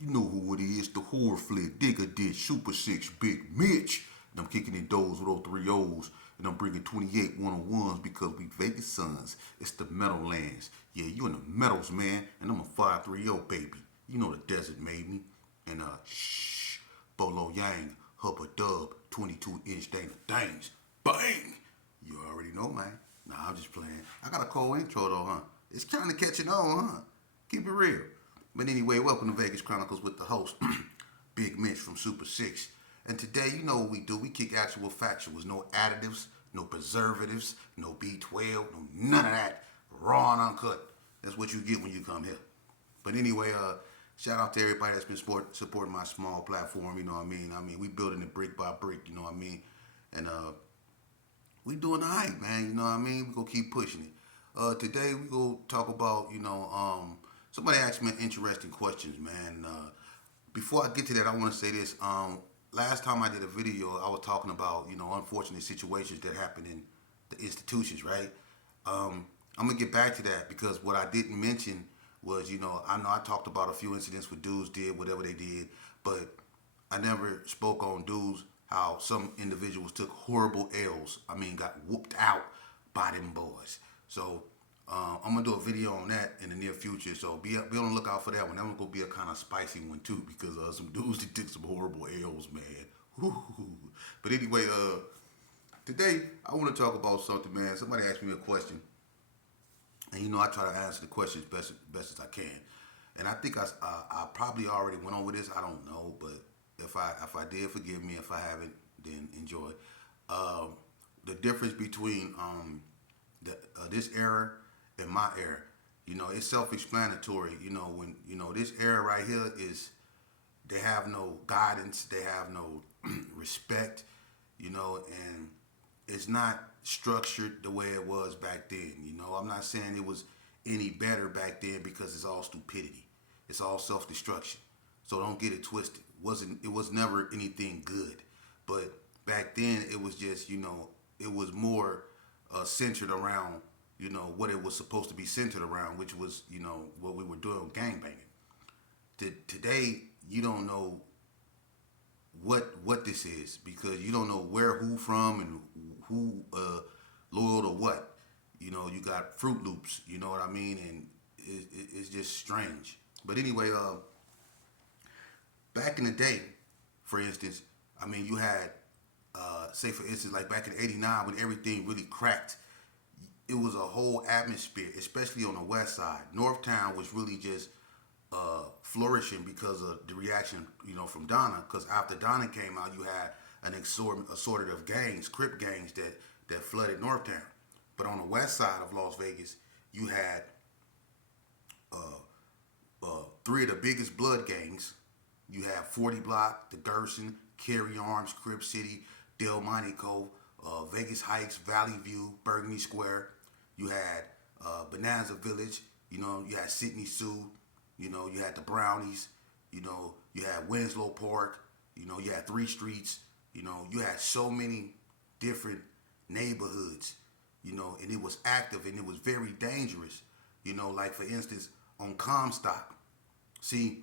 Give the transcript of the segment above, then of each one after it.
You know who it is, the horror flick, Digger Ditch, Super 6, Big Mitch. And I'm kicking in doors with all three O's. And I'm bringing 28 one-on-ones because we Vegas sons. It's the Meadowlands. Yeah, you in the Meadows, man. And I'm a 530, baby. You know the desert made me. And Bolo Yang, Hubba Dub, 22-inch Dana Danes. Bang! You already know, man. Nah, I'm just playing. I got a cold intro, though, huh? It's kind of catching on, huh? Keep it real. But anyway, welcome to Vegas Chronicles with the host, Big Mitch from Super 6. And today, you know what we do. We kick actual factuals. No additives, no preservatives, no B12, no none of that. Raw and uncut. That's what you get when you come here. But anyway, shout out to everybody that's been supporting my small platform, you know what I mean? We building it brick by brick, you know what I mean? And we doing the hype, man, you know what I mean? We gonna keep pushing it. Today we gonna talk about, somebody asked me interesting questions, man. Before I get to that, I want to say this. Last time I did a video, I was talking about, unfortunate situations that happen in the institutions, right? I'm gonna get back to that because what I didn't mention was, I know I talked about a few incidents where dudes did whatever they did, but I never spoke on dudes how some individuals took horrible L's. Got whooped out by them boys. So I'm gonna do a video on that in the near future. So be on the lookout for that one. That one's gonna be a kind of spicy one too because some dudes that took some horrible L's, man. Woo-hoo. But anyway, today I want to talk about something, man. Somebody asked me a question, and I try to answer the question as best as I can. And I think I probably already went over this. I don't know, but if I did, forgive me. If I haven't, then enjoy. The difference between this era and my era, it's self-explanatory. When this era right here is, they have no guidance, they have no respect, and it's not structured the way it was back then. I'm not saying it was any better back then because it's all stupidity. It's all self-destruction. So don't get it twisted. It was never anything good. But back then it was just, it was more centered around, what it was supposed to be centered around, which was, what we were doing, gangbanging. Today, you don't know what this is because you don't know where who from and who loyal to what. You got Fruit Loops, you know what I mean? And it's just strange. But anyway, back in the day, for instance, you had, say for instance, like back in '89 when everything really cracked, it was a whole atmosphere, especially on the west side. Northtown was really just flourishing because of the reaction, from Donna. Because after Donna came out, you had an assorted of gangs, Crip gangs that flooded Northtown. But on the west side of Las Vegas, you had three of the biggest blood gangs. You had 40 Block, the Gerson, Carry Arms, Crip City, Del Monte Cove, Vegas Heights, Valley View, Burgundy Square. You had Bonanza Village. You had Sydney Sue. You had the Brownies. You had Winslow Park. You had 3 Streets. You had so many different neighborhoods. And it was active and it was very dangerous. Like for instance, on Comstock. See,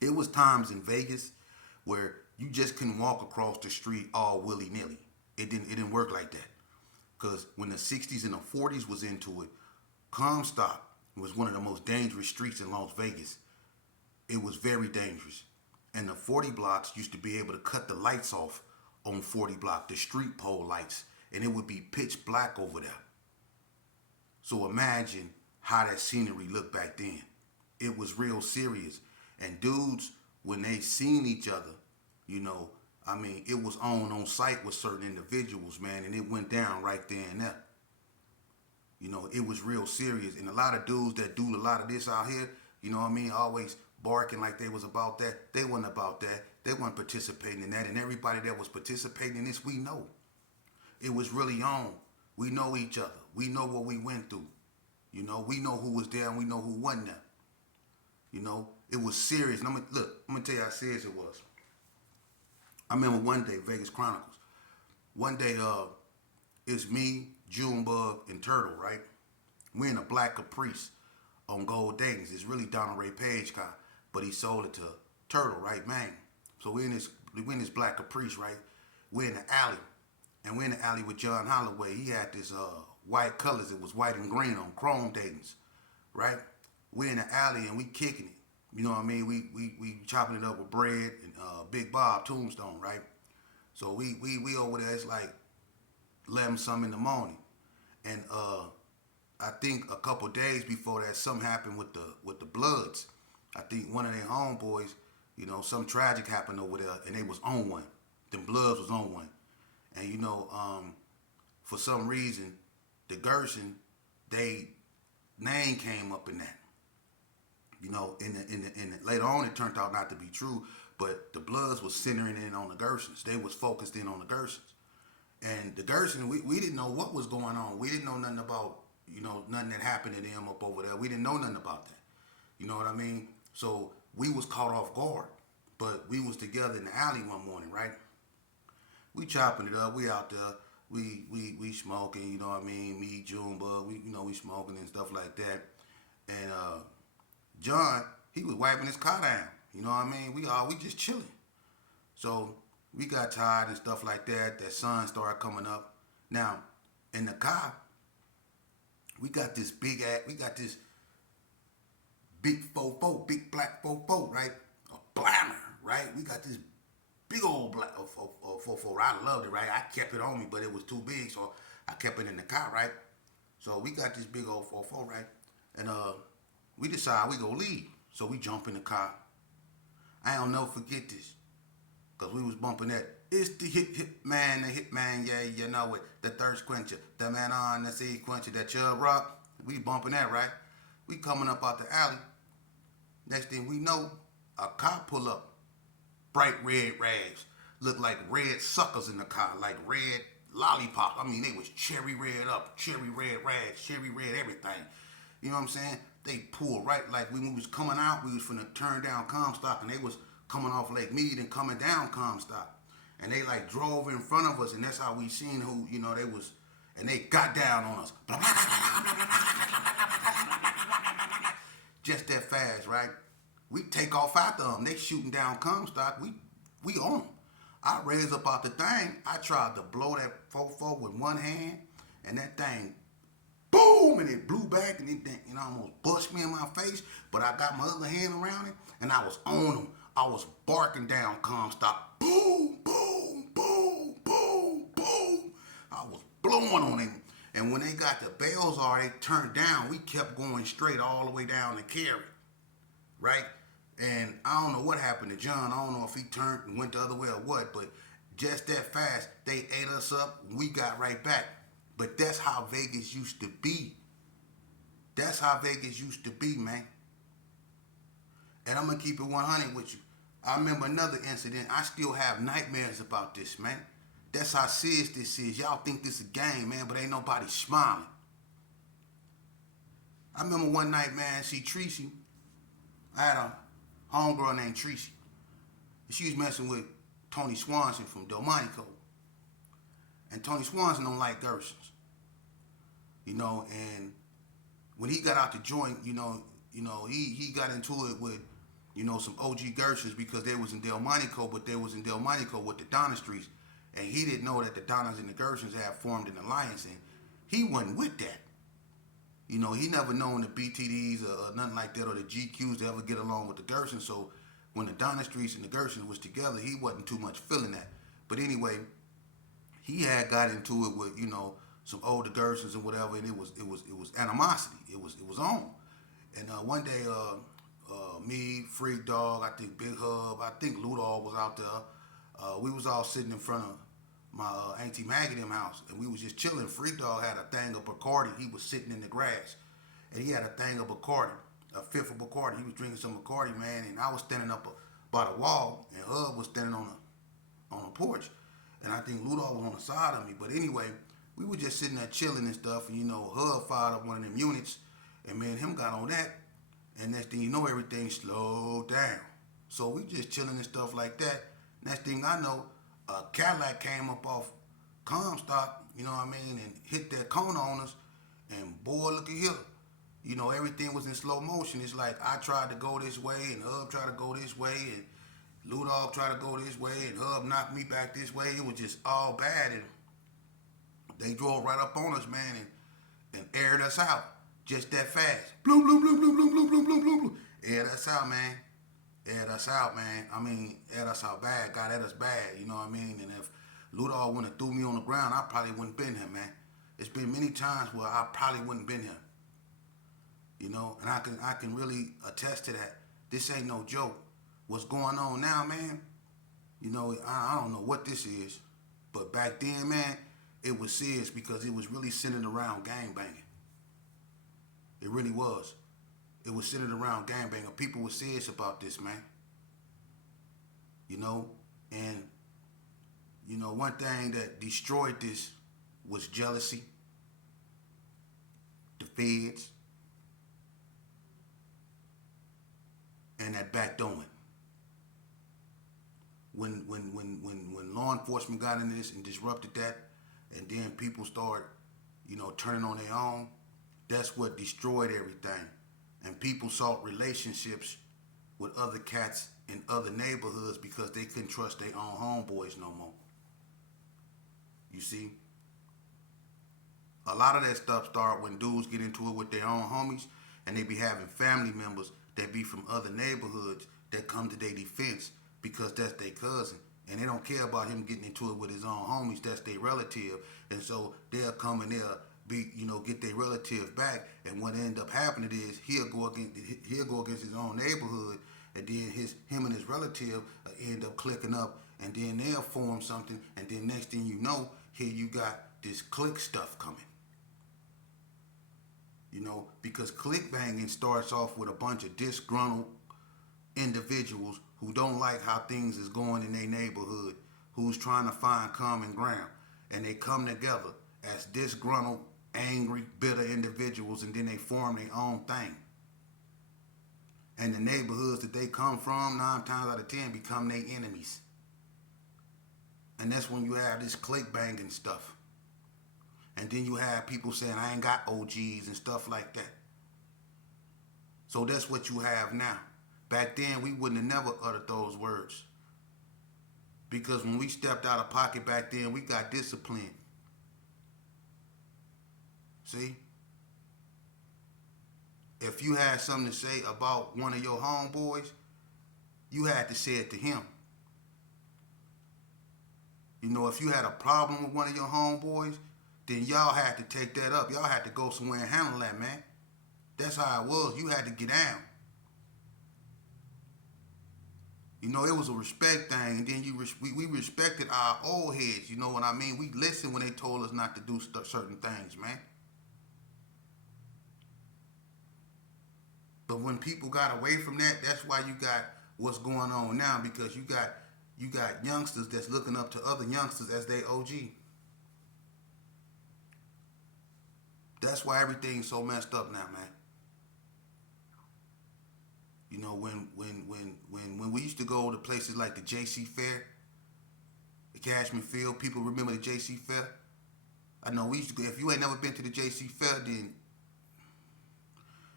it was times in Vegas where you just couldn't walk across the street all willy-nilly. It didn't work like that. Because when the 60s and the 40s was into it, Comstock was one of the most dangerous streets in Las Vegas. It was very dangerous. And the 40 blocks used to be able to cut the lights off on 40 block, the street pole lights, and it would be pitch black over there. So imagine how that scenery looked back then. It was real serious. And dudes, when they seen each other, it was on site with certain individuals, man, and it went down right there and there. It was real serious. And a lot of dudes that do a lot of this out here, always barking like they was about that. They wasn't about that. They weren't participating in that. And everybody that was participating in this, we know. It was really on. We know each other. We know what we went through. We know who was there and we know who wasn't there. It was serious. And I'm gonna tell you how serious it was. I remember one day, Vegas Chronicles. One day, it's me, Junebug, and Turtle, right? We're in a black Caprice on Gold Days. It's really Donna Ray Page but he sold it to Turtle, right, man? So we in this black Caprice, right? We're in the alley, and we're in the alley with John Holloway. He had this white colors. It was white and green on chrome Dayton's, right? We're in the alley and we kicking it. You know what I mean? We chopping it up with bread and Big Bob Tombstone, right? So we over there. It's like 11 something in the morning, and I think a couple days before that, something happened with the Bloods. I think one of their homeboys, you know, some tragic happened over there, and they was on one. Them Bloods was on one, and you know, for some reason, the Gerson, they name came up in that. You know, in the later on, it turned out not to be true, but the Bloods was centering in on the Gersons. They was focused in on the Gersons. And the Gerson, we didn't know what was going on. We didn't know nothing about, you know, nothing that happened to them up over there. We didn't know nothing about that. You know what I mean? So we was caught off guard. But we was together in the alley one morning, right? We chopping it up. We out there. We smoking, you know what I mean? Me, Junebug, we smoking and stuff like that. And John, he was wiping his car down. You know what I mean? We just chilling. So we got tired and stuff like that. That sun started coming up. Now, in the car, we got this big fofo, big black fofo, right? A blammer, right? We got this big old black fofo. I loved it, right? I kept it on me, but it was too big, so I kept it in the car, right? So we got this big old fofo, right? And we decide we go leave. So we jump in the car. I don't never forget this. Cause we was bumping that. It's the hip man, yeah, you know it. The thirst quencher, the man on the sea quencher, that Chub Rock. We bumping that, right? We coming up out the alley. Next thing we know, a car pull up. Bright red rags. Look like red suckers in the car, like red lollipop. I mean, they was cherry red up, cherry red rags, cherry red everything. You know what I'm saying? They pulled right, like when we was coming out, we was finna turn down Comstock, and they was coming off Lake Mead and coming down Comstock. And they like drove in front of us, and that's how we seen who, you know, they was, and they got down on us. Just that fast, right? We take off after them. They shooting down Comstock. We on them. I raised up out the thing. I tried to blow that fofo with one hand, and that thing, boom, and it blew back, and it, you know, almost bust me in my face. But I got my other hand around it, and I was on them. I was barking down Comstock. Boom, boom, boom, boom, boom. I was blowing on them. And when they got the bells are, they turned down. We kept going straight all the way down to Cary, right? And I don't know what happened to John. I don't know if he turned and went the other way or what, but just that fast, they ate us up and we got right back. But that's how Vegas used to be. That's how Vegas used to be, man. And I'm going to keep it 100 with you. I remember another incident. I still have nightmares about this, man. That's how serious this is. Y'all think this is a game, man, but ain't nobody smiling. I remember one night, man, see Tracy. I had a homegirl named Tracy. She was messing with Tony Swanson from Delmonico. And Tony Swanson don't like Gersons. You know, and when he got out the joint, you know, he got into it with, you know, some OG Gersons because they was in Delmonico, but they was in Delmonico with the Donistries. And he didn't know that the Donners and the Gersons had formed an alliance, and he wasn't with that. You know, he never known the BTDs or nothing like that, or the GQs to ever get along with the Gersons. So when the Donistries and the Gersons was together, he wasn't too much feeling that. But anyway, he had got into it with, you know, some older Gersons and whatever, and it was animosity. It was on. And one day, me, Freak Dog, I think Big Hub, I think Ludall was out there. We was all sitting in front of my Auntie Maggie them house, and we was just chilling. Freak Dog had a thing of Bacardi. He was sitting in the grass, and he had a thing of Bacardi, a fifth of Bacardi. He was drinking some Bacardi, man, and I was standing up by the wall, and Hub was standing on a porch, and I think Ludall was on the side of me. But anyway, we were just sitting there chilling and stuff, and you know, Hub fired up one of them units, and me and him got on that, and next thing you know, everything slowed down. So we just chilling and stuff like that. Next thing I know, a Cadillac came up off Comstock, you know what I mean, and hit that cone on us, and boy, look at here. everything was in slow motion. It's like I tried to go this way and Hub tried to go this way and Lou Dog tried to go this way and Hub knocked me back this way. It was just all bad, and they drove right up on us, man, and aired us out just that fast. Bloom, bloom, bloom, bloom, bloom, bloom, bloom, bloom, bloom, bloom. Aired us out, man. Aired us out, man. I mean, aired us out bad. Got at us bad, you know what I mean? And if Lou Dog wouldn't have threw me on the ground, I probably wouldn't have been here, man. It's been many times where I probably wouldn't have been here. And I can really attest to that. This ain't no joke. What's going on now, man? I don't know what this is, but back then, man, it was serious because it was really centered around gangbanging. It really was. It was centered around gangbanging. People were serious about this, man. And one thing that destroyed this was jealousy, the feds, and that backdooring. When law enforcement got into this and disrupted that, and then people start, turning on their own, that's what destroyed everything. And people sought relationships with other cats in other neighborhoods because they couldn't trust their own homeboys no more. You see? A lot of that stuff start when dudes get into it with their own homies, and they be having family members that be from other neighborhoods that come to their defense because that's their cousin. And they don't care about him getting into it with his own homies. That's their relative. And so they'll come and they'll get their relative back. And what end up happening is he'll go against his own neighborhood, and then him and his relative end up clicking up, and then they'll form something, and then next thing you know, here you got this clique stuff coming. Because clique banging starts off with a bunch of disgruntled individuals who don't like how things is going in their neighborhood, who's trying to find common ground, and they come together as disgruntled, angry, bitter individuals, and then they form their own thing. And the neighborhoods that they come from, 9 times out of 10, become their enemies. And that's when you have this clique banging stuff. And then you have people saying, I ain't got OGs and stuff like that. So that's what you have now. Back then, we wouldn't have never uttered those words. Because when we stepped out of pocket back then, we got disciplined. See? If you had something to say about one of your homeboys, you had to say it to him. If you had a problem with one of your homeboys, then y'all had to take that up. Y'all had to go somewhere and handle that, man. That's how it was. You had to get down. It was a respect thing, and then we respected our old heads. You know what I mean? We listened when they told us not to do certain things, man. But when people got away from that, that's why you got what's going on now, because you got youngsters that's looking up to other youngsters as they OG. That's why everything's so messed up now, man. When we used to go to places like the JC Fair, the Cashman Field, people remember the JC Fair? I know we used to go. If you ain't never been to the JC Fair, then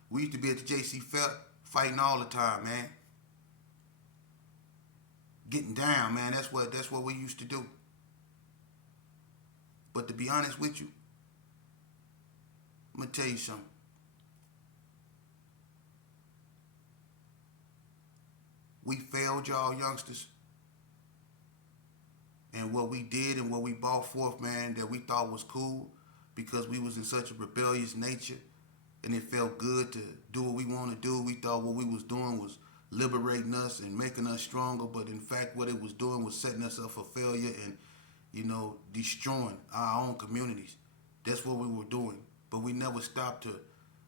we used to be at the JC Fair fighting all the time, man. Getting down, man. That's what we used to do. But to be honest with you, I'm going to tell you something. We failed y'all youngsters. And what we did and what we brought forth, man, that we thought was cool because we was in such a rebellious nature and it felt good to do what we want to do. We thought what we was doing was liberating us and making us stronger. But in fact, what it was doing was setting us up for failure and, destroying our own communities. That's what we were doing. But we never stopped to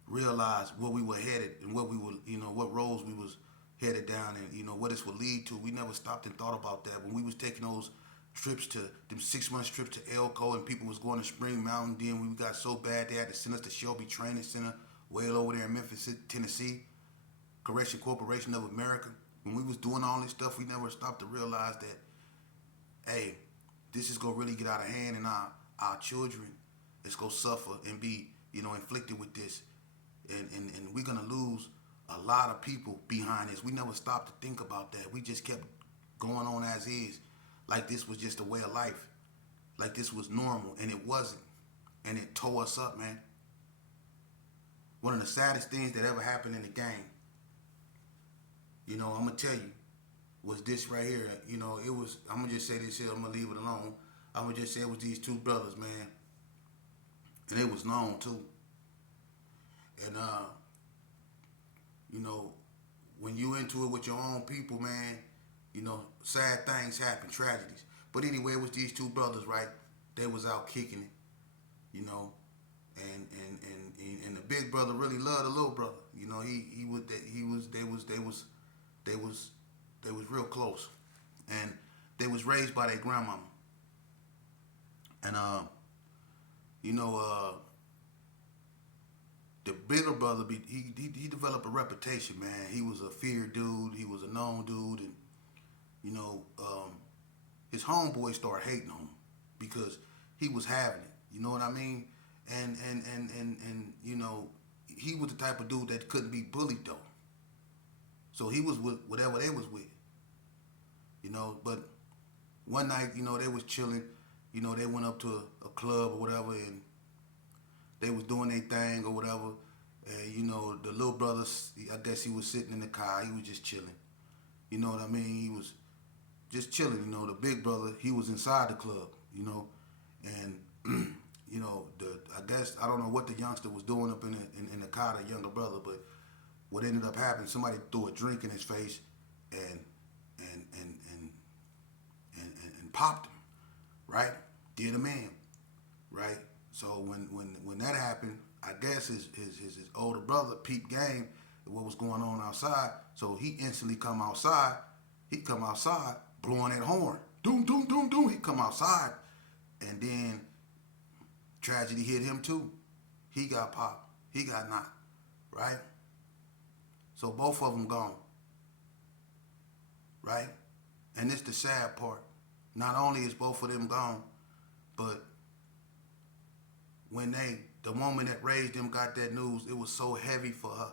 realize where we were headed and what we were, what roads we was headed down and, what this would lead to. We never stopped and thought about that. When we was taking those trips to, them 6-month trips to Elko and people was going to Spring Mountain, then we got so bad they had to send us to Shelby Training Center, way over there in Memphis, Tennessee, Correction Corporation of America. When we was doing all this stuff, we never stopped to realize that, hey, this is going to really get out of hand and our children is going to suffer and be, inflicted with this. and we're gonna lose a lot of people behind this. We never stopped to think about that. We just kept going on as is, like this was just a way of life, like this was normal, and it wasn't, and it tore us up, man. One of the saddest things that ever happened in the game, you know, I'm gonna tell you, was this right here. You know, it was. I'm gonna just say this here. I'm gonna leave it alone. I'm gonna just say it was these two brothers, man, and they was known too. And you know, when you into it with your own people, man, you know, sad things happen, tragedies. But anyway, it was these two brothers, right? They was out kicking it, you know, and the big brother really loved the little brother. You know, they was real close, and they was raised by their grandmama. And you know, the bigger brother, he developed a reputation, man. He was a feared dude. He was a known dude, and you know, his homeboys started hating on him because he was having it. You know what I mean? And you know, he was the type of dude that couldn't be bullied though. So he was with whatever they was with. You know, but one night, you know, they was chilling. You know, they went up to a club or whatever, and they was doing their thing or whatever. And you know, the little brother, I guess he was sitting in the car. He was just chilling. You know what I mean? He was just chilling. You know, the big brother, he was inside the club. You know, and you know, I guess I don't know what the youngster was doing up in the car, the younger brother, but what ended up happening, somebody threw a drink in his face and and popped him, right? Did him in, right? So when that happened, I guess his older brother peeped game what was going on outside, so he instantly come outside. He come outside blowing that horn, doom doom doom doom. He come outside, and then tragedy hit him too. He got popped. He got knocked, right? So both of them gone, right? And it's the sad part. Not only is both of them gone, but when the woman that raised them got that news, it was so heavy for her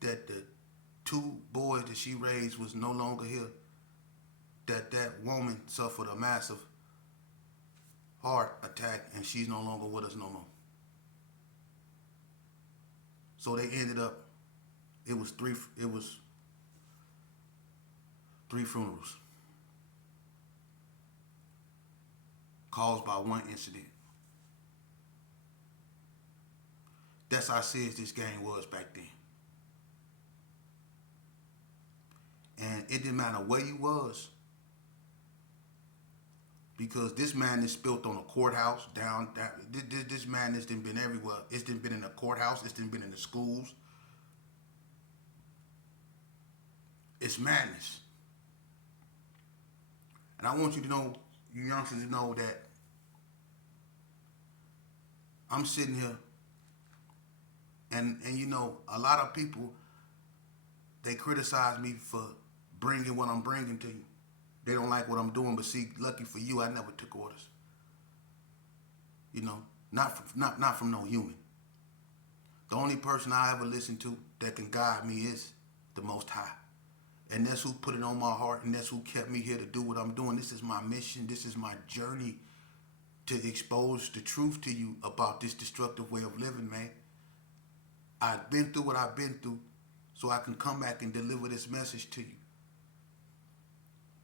that the two boys that she raised was no longer here. That woman suffered a massive heart attack, and she's no longer with us no more. So they ended up. It was three funerals caused by one incident. That's how serious this game was back then. And it didn't matter where you was, because this madness spilled on a courthouse down. This madness done been everywhere. It's done been in the courthouse. It's done been in the schools. It's madness. And I want you to know, you youngsters to know that I'm sitting here and you know, a lot of people, they criticize me for bringing what I'm bringing to you. They don't like what I'm doing, but see, lucky for you, I never took orders. You know, not from no human. The only person I ever listen to that can guide me is the Most High. And that's who put it on my heart, and that's who kept me here to do what I'm doing. This is my mission. This is my journey to expose the truth to you about this destructive way of living, man. I've been through what I've been through, so I can come back and deliver this message to you.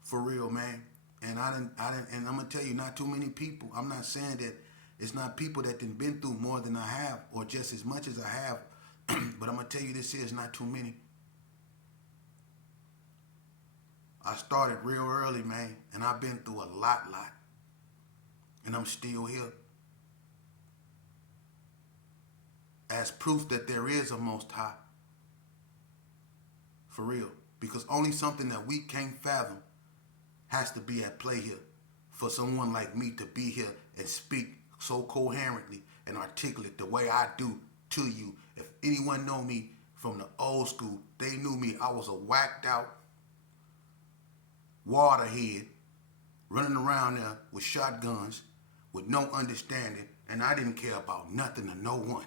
For real, man. And and I'm gonna tell you, not too many people. I'm not saying that it's not people that done been through more than I have, or just as much as I have. But I'm gonna tell you, this is not too many. I started real early, man, and I've been through a lot. And I'm still here. As proof that there is a Most High. For real. Because only something that we can't fathom has to be at play here for someone like me to be here and speak so coherently and articulate the way I do to you. If anyone know me from the old school, they knew me. I was a whacked out waterhead running around there with shotguns with no understanding, and I didn't care about nothing or no one.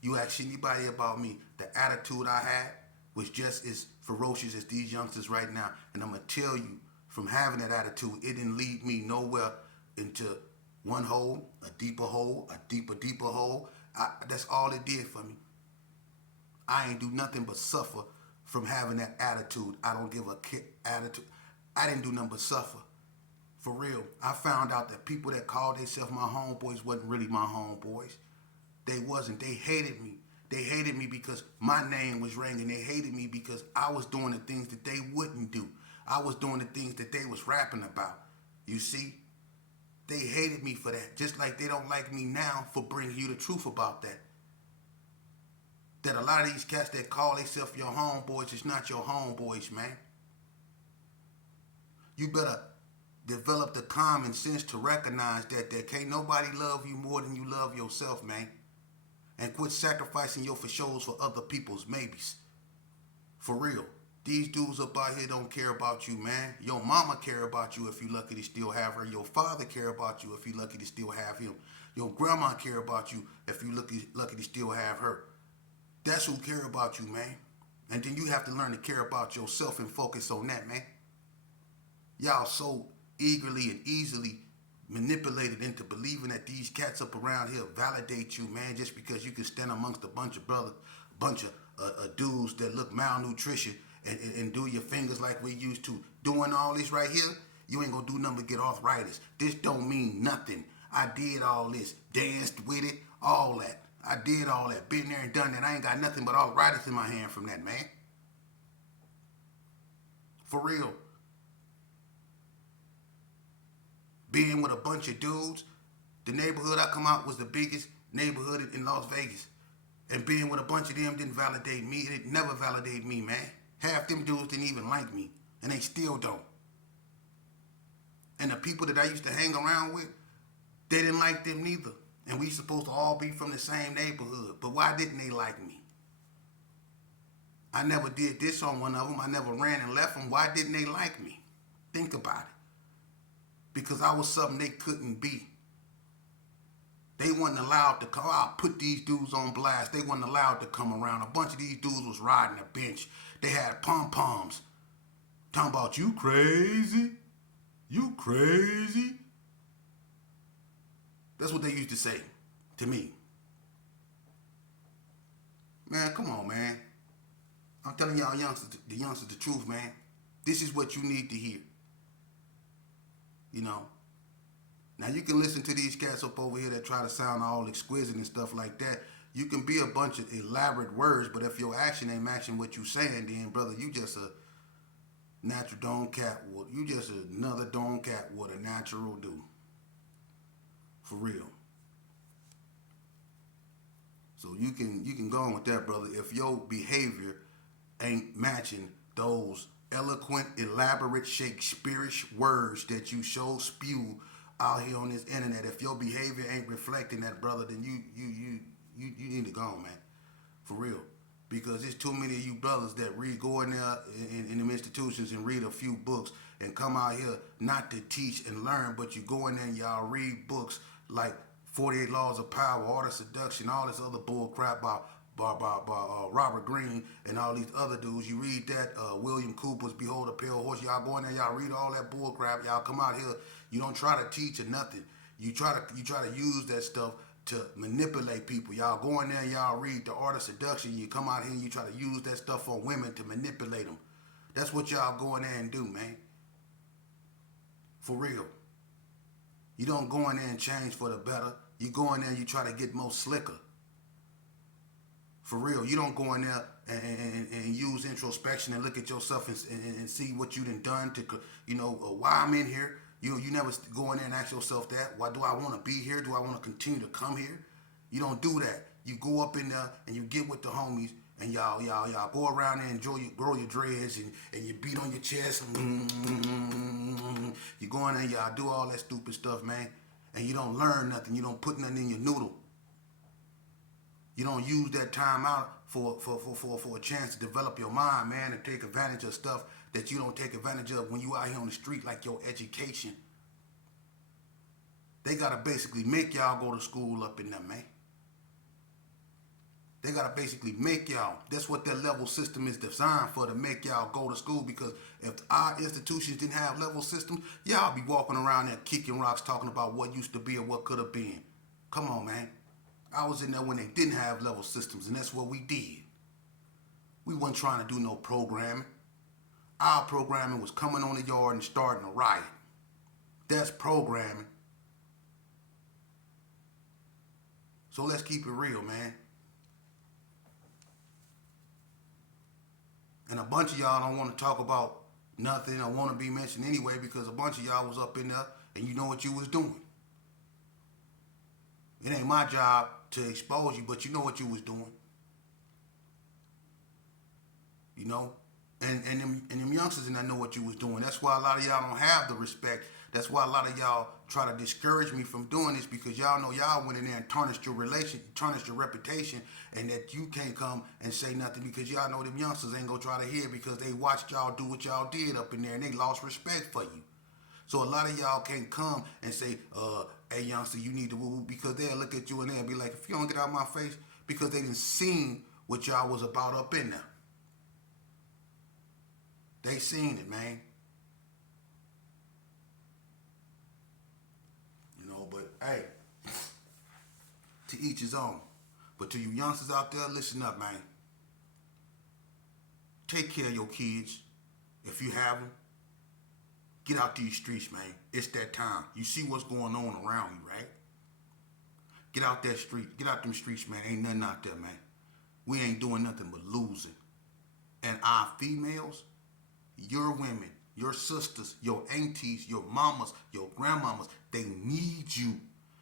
You ask anybody about me, the attitude I had was just as ferocious as these youngsters right now. And I'm going to tell you, from having that attitude, it didn't lead me nowhere into one hole, a deeper hole, a deeper hole. That's all it did for me. I ain't do nothing but suffer from having that attitude. I don't give a attitude. I didn't do nothing but suffer. For real. I found out that people that called themselves my homeboys wasn't really my homeboys. They wasn't. They hated me. They hated me because my name was ringing. They hated me because I was doing the things that they wouldn't do. I was doing the things that they was rapping about. You see? They hated me for that. Just like they don't like me now for bringing you the truth about that. That a lot of these cats that call themselves your homeboys is not your homeboys, man. You better develop the common sense to recognize that can't nobody love you more than you love yourself, man. And quit sacrificing your for shows for other people's maybes. For real. These dudes up out here don't care about you, man. Your mama care about you if you lucky to still have her. Your father care about you if you lucky to still have him. Your grandma care about you if you lucky to still have her. That's who care about you, man. And then you have to learn to care about yourself and focus on that, man. Y'all so eagerly and easily manipulated into believing that these cats up around here validate you, man, just because you can stand amongst a bunch of dudes that look malnutrition and do your fingers like we used to. Doing all this right here, you ain't gonna do nothing but get arthritis. This don't mean nothing. I did all this, danced with it, all that. I did all that, been there and done that. I ain't got nothing but arthritis in my hand from that, man. For real. Being with a bunch of dudes, the neighborhood I come out was the biggest neighborhood in Las Vegas. And being with a bunch of them didn't validate me. It never validated me, man. Half them dudes didn't even like me. And they still don't. And the people that I used to hang around with, they didn't like them neither. And we supposed to all be from the same neighborhood. But why didn't they like me? I never did this on one of them. I never ran and left them. Why didn't they like me? Think about it. Because I was something they couldn't be. They wasn't allowed to come. I'll put these dudes on blast. They wasn't allowed to come around. A bunch of these dudes was riding a bench. They had pom-poms. Talking about, you crazy? You crazy? That's what they used to say to me. Man, come on, man. I'm telling y'all the youngsters the truth, man. This is what you need to hear. You know. Now you can listen to these cats up over here that try to sound all exquisite and stuff like that. You can be a bunch of elaborate words, but if your action ain't matching what you saying, then brother, you just a natural dome cat wood. You just another dome cat would a natural do. For real. So you can go on with that, brother. If your behavior ain't matching those eloquent, elaborate, Shakespearean words that you show spew out here on this internet, if your behavior ain't reflecting that, brother, then you need to go on, man. For real. Because there's too many of you brothers that go in there in them institutions and read a few books and come out here not to teach and learn, but you go in there and y'all read books like 48 Laws of Power, Art of Seduction, all this other bull crap by Robert Greene and all these other dudes. You read that, William Cooper's Behold a Pale Horse. Y'all go in there, y'all read all that bull crap. Y'all come out here, you don't try to teach or nothing. You try to use that stuff to manipulate people. Y'all go in there and y'all read the Art of Seduction. You come out here and you try to use that stuff on women to manipulate them. That's what y'all go in there and do, man. For real. You don't go in there and change for the better. You go in there and you try to get more slicker. For real. You don't go in there and use introspection and look at yourself and see what you done to, why I'm in here. You never go in there and ask yourself that. Why do I want to be here? Do I want to continue to come here? You don't do that. You go up in there and you get with the homies and y'all go around there and grow your dreads and you beat on your chest. You go in there and y'all do all that stupid stuff, man. And you don't learn nothing. You don't put nothing in your noodle. You don't use that time out for a chance to develop your mind, man, and take advantage of stuff that you don't take advantage of when you out here on the street, like your education. They gotta basically make y'all go to school up in there, man. They gotta basically make y'all. That's what that level system is designed for, to make y'all go to school. Because if our institutions didn't have level systems, y'all be walking around there kicking rocks, talking about what used to be or what could have been. Come on, man. I was in there when they didn't have level systems, and that's what we did. We wasn't trying to do no programming. Our programming was coming on the yard and starting a riot. That's programming. So let's keep it real, man. And a bunch of y'all don't want to talk about nothing or want to be mentioned anyway, because a bunch of y'all was up in there and you know what you was doing. It ain't my job to expose you, but you know what you was doing. You know? And them youngsters in there know what you was doing. That's why a lot of y'all don't have the respect. That's why a lot of y'all try to discourage me from doing this, because y'all know y'all went in there and tarnished your tarnished your reputation, and that you can't come and say nothing because y'all know them youngsters ain't gonna try to hear, because they watched y'all do what y'all did up in there and they lost respect for you. So a lot of y'all can't come and say, hey youngster, you need to woo, because they'll look at you and they'll be like, if you don't get out of my face, because they didn't seen what y'all was about up in there. They seen it, man. You know, but hey, to each his own. But to you youngsters out there, listen up, man. Take care of your kids. If you have them, get out these streets, man. It's that time. You see what's going on around you, right? Get out that street. Get out them streets, man. Ain't nothing out there, man. We ain't doing nothing but losing. And our females, your women, your sisters, your aunties, your mamas, your grandmamas, they need you.